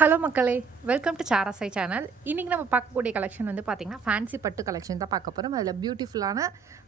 Hello மக்களே! Welcome to சாராசை channel. இன்னைக்கு நம்ம பார்க்கக்கூடிய கலெக்ஷன் வந்து பார்த்தீங்கன்னா, ஃபேன்சி பட்டு கலெக்ஷன் தான் பார்க்க போறோம். அதில பியூட்டிஃபுல்லான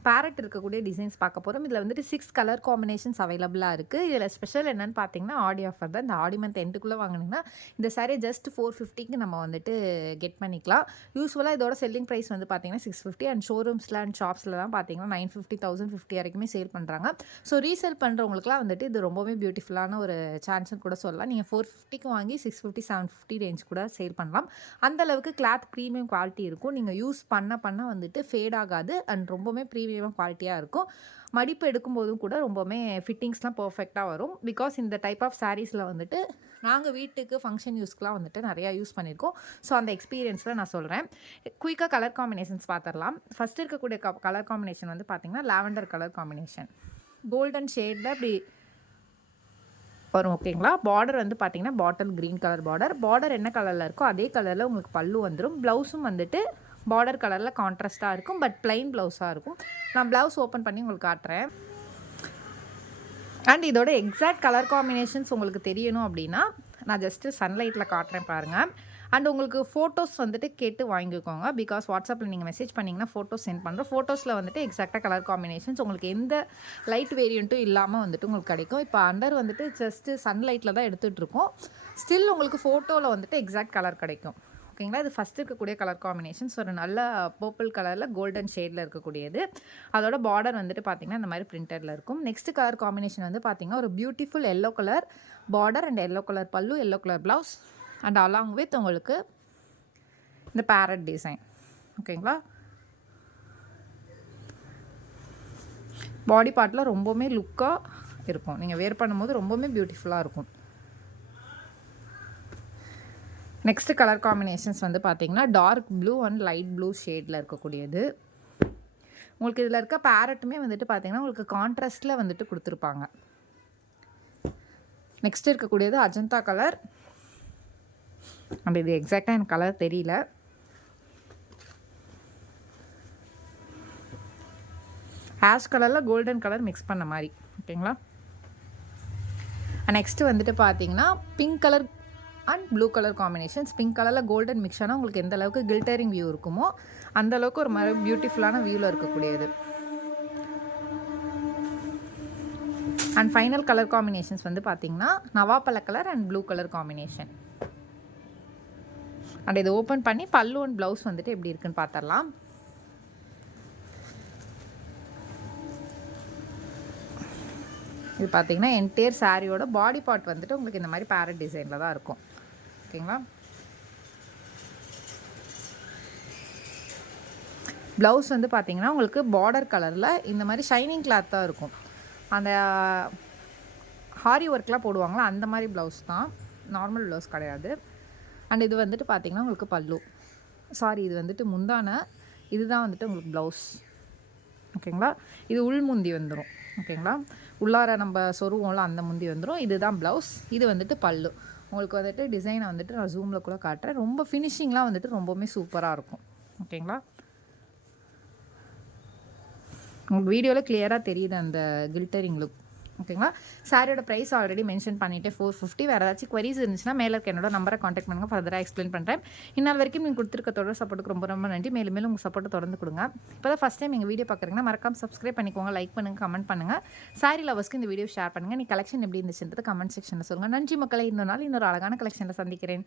பேரட் இருக்கக்கூடிய டிசைன்ஸ் பார்க்க போறோம். இதில வந்துட்டு 6 கலர் காம்பினேஷன்ஸ் அவைலபிளா இருக்கு. இதில ஸ்பெஷல் என்னன்னு பார்த்தீங்கன்னா, ஆடி ஆஃபர் தான். இந்த ஆடி மந்த் எண்டுக்குள்ள வாங்குனீங்கன்னா, இந்த சாரீ ஜஸ்ட் 450க்கு நம்ம வந்துட்டு கெட் பண்ணிக்கலாம். யூசுவலா இதோட செல்லிங் பிரைஸ் வந்து பார்த்தீங்கன்னா, 650 அண்ட் ஷோரூம்ஸ்ல அண்ட் ஷாப்ஸ்ல தான் பார்த்தீங்கன்னா, 950, 1050 வரைக்குமே சேல் பண்றாங்க. ஸோ ரீசேல் பண்றவங்களுக்குலாம் வந்துட்டு இது ரொம்பவே பியூட்டிஃபுல்லான ஒரு சான்ஸ்ன்னு கூட சொல்லலாம். நீங்க 450க்கு வாங்கி 650, 750 ரேஞ்ச் கூட சேல் பண்ணலாம். அந்த அளவுக்கு கிளாத் பிரீமியம் குவாலிட்டி இருக்கும். நீங்க யூஸ் பண்ண வந்துட்டு ஃபேட் ஆகாது அண்ட் ரொம்பவுமே பிரீமியம் குவாலிட்டியா இருக்கும். மடிப்பு எடுக்கும்போதும் கூட ரொம்பவுமே ஃபிட்டிங்ஸ்லாம் பெர்ஃபெக்ட்டா வரும். பிகாஸ் இந்த டைப் ஆஃப் சாரீஸ்ல வந்துட்டு நாங்க வீட்டுக்கு ஃபங்ஷன் யூஸ்க்குலாம் வந்துட்டு நெறையா யூஸ் பண்ணியிருக்கோம். ஸோ அந்த எக்ஸ்பீரியன்ஸ்ல நான் சொல்றேன். குயிக்கா கலர் காம்பினேஷன்ஸ் பார்த்துரலாம். ஃபர்ஸ்ட் இருக்கக்கூடிய கலர் காம்பினேஷன் வந்து பார்த்தீங்கன்னா, லாவெண்டர் கலர் காம்பினேஷன். கோல்டன் ஷேட்ல அப்படி வரும் ஓகேங்களா. பார்டர் வந்து பார்த்தீங்கன்னா, bottle green colour border. Border என்ன கலர்ல இருக்கோ அதே கலர்ல உங்களுக்கு பல்லு வந்துரும். ப்ளவுஸும் வந்துட்டு பார்டர் கலர்ல கான்ட்ராஸ்ட்டா இருக்கும். பட் பிளைன் ப்ளவுஸா இருக்கும். நான் ப்ளவுஸ் ஓப்பன் பண்ணி உங்களுக்கு காட்டுறேன். அண்ட் இதோட எக்ஸாக்ட் கலர் காம்பினேஷன்ஸ் உங்களுக்கு தெரியணும் அப்படின்னா, நான் ஜஸ்ட்டு சன்லைட்ல காட்டுறேன் பாருங்க. அண்ட் உங்களுக்கு ஃபோட்டோஸ் வந்துட்டு கேட்டு வாங்கிக்கோங்க. பிகாஸ் வாட்ஸ்அப்பில் நீங்கள் மெசேஜ் பண்ணிங்கன்னா ஃபோட்டோஸ் சென்ட் பண்ணுறோம். ஃபோட்டோஸில் வந்துட்டு எக்ஸாக்டாக கலர் காம்பினேஷன்ஸ் உங்களுக்கு எந்த லைட் வேரியண்ட்டும் இல்லாமல் வந்துட்டு உங்களுக்கு கிடைக்கும். இப்போ அண்டர் வந்துட்டு ஜஸ்ட்டு சன்லைட்டில் தான் எடுத்துகிட்ருக்கோம். ஸ்டில் உங்களுக்கு ஃபோட்டோவில் வந்துட்டு எக்ஸாக்ட் கலர் கிடைக்கும். ஓகேங்களா. இது ஃபஸ்ட் இருக்கக்கூடிய கலர் காம்பினேஷன்ஸ் ஒரு நல்ல பர்பிள் கலரில் கோல்டன் ஷேடில் இருக்கக்கூடியது. அதோட பார்டர் வந்துட்டு பார்த்தீங்கன்னா இந்த மாதிரி பிரிண்டடில் இருக்கும். நெக்ஸ்ட் கலர் காம்பினேஷன் வந்து பார்த்தீங்கன்னா ஒரு beautiful yellow colour border and yellow colour pallu, yellow colour blouse and along with உங்களுக்கு இந்த பேரட் டிசைன். ஓகேங்களா. பாடி பார்ட்டில் ரொம்பவுமே லுக்காக இருக்கும். நீங்கள் வேர் பண்ணும்போது ரொம்பவுமே பியூட்டிஃபுல்லாக இருக்கும். நெக்ஸ்ட் கலர் காம்பினேஷன்ஸ் வந்து பார்த்தீங்கன்னா, dark blue and light blue ஷேடில் இருக்கக்கூடியது. உங்களுக்கு இதில் இருக்க பேரட்டுமே வந்துட்டு பார்த்தீங்கன்னா, உங்களுக்கு கான்ட்ராஸ்ட்டில் வந்துட்டு கொடுத்துருப்பாங்க. நெக்ஸ்ட் இருக்கக்கூடியது அஜந்தா கலர். அண்ட் இது எக்ஸாக்டாக எனக்கு கலர் தெரியல. ஆஷ் கலரில் கோல்டன் கலர் மிக்ஸ் பண்ண மாதிரி. ஓகேங்களா. நெக்ஸ்ட்டு வந்துட்டு பார்த்தீங்கன்னா, pink colour and blue colour combinations. Pink கலரில் கோல்டன் மிக்ஸ் ஆனால் உங்களுக்கு எந்த அளவுக்கு கில்டரிங் வியூ இருக்குமோ அந்த அளவுக்கு ஒரு மாதிரி பியூட்டிஃபுல்லான வியூவில் இருக்கக்கூடியது. அண்ட் ஃபைனல் கலர் காம்பினேஷன்ஸ் வந்து பார்த்தீங்கன்னா, நவாப்பழ colour and blue colour combination. And இதை ஓப்பன் பண்ணி பல்லு அண்ட் ப்ளவுஸ் வந்துட்டு எப்படி இருக்குன்னு பார்த்துடலாம். இது பார்த்தீங்கன்னா என்டையர் சாரியோட பாடி பார்ட் வந்துட்டு உங்களுக்கு இந்த மாதிரி பேரட் டிசைனில் தான் இருக்கும். ஓகேங்களா. ப்ளவுஸ் வந்து பார்த்தீங்கன்னா உங்களுக்கு பார்டர் கலரில் இந்த மாதிரி ஷைனிங் கிளாத் தான் இருக்கும். அந்த ஹாரி ஒர்க்லாம் போடுவாங்களா அந்த மாதிரி ப்ளவுஸ் தான், நார்மல் ப்ளவுஸ் கிடையாது. அண்ட் இது வந்துட்டு பார்த்தீங்கன்னா உங்களுக்கு பல்லு, சாரி இது வந்துட்டு முந்தான, இதுதான் வந்துட்டு உங்களுக்கு ப்ளவுஸ். ஓகேங்களா. இது உள் முந்தி வந்துடும். ஓகேங்களா. உள்ளார நம்ம சொருவோம்ல அந்த முந்தி வந்துடும். இதுதான் ப்ளவுஸ். இது வந்துட்டு பல்லு. உங்களுக்கு வந்துட்டு டிசைனை வந்துட்டு நான் ஜூமில் கூட காட்டுறேன். ரொம்ப ஃபினிஷிங்லாம் வந்துட்டு ரொம்பவுமே சூப்பராக இருக்கும். ஓகேங்களா. உங்களுக்கு வீடியோவில் கிளியராக தெரியுது அந்த கில்டரிங் லுக். ஓகேங்களா. சாரியோட ப்ரைஸ் ஆல்ரெடி மென்ஷன் பண்ணிவிட்டு 450. வேறு ஏதாச்சும் குவரிஸ் இருந்துச்சுன்னா மேலே இருக்க என்னோட நம்பரை காண்டாக்ட் பண்ணுங்கள். ஃபர்தராக எக்ஸ்பிளைன் பண்ணுறேன். இன்னும் வரைக்கும் நீங்கள் கொடுத்துருக்க தொடர் சப்போர்ட்டுக்கு ரொம்ப ரொம்ப நன்றி. மேலும் மேலும் உங்கள் சப்போர்ட்டை தொடர்ந்து கொடுங்க. இப்போ தான் ஃபஸ்ட் டைம் எங்கள் வீடியோ பார்க்குறீங்கன்னா மறக்காம சப்ஸ்கிரைப் பண்ணிக்கோங்க, லைக் பண்ணுங்கள், கமெண்ட் பண்ணுங்கள். சாரி லவர்ஸ்க்கு இந்த வீடியோ ஷேர் பண்ணுங்கள். நீ கலெக்ஷன் எப்படி இருந்துச்சுன்றது கமெண்ட் செக்ஷனில் சொல்லுங்கள். நன்றி மக்களை. இன்னொரு நாள் இன்னொரு அழகான கலெக்ஷனில் சந்திக்கிறேன்.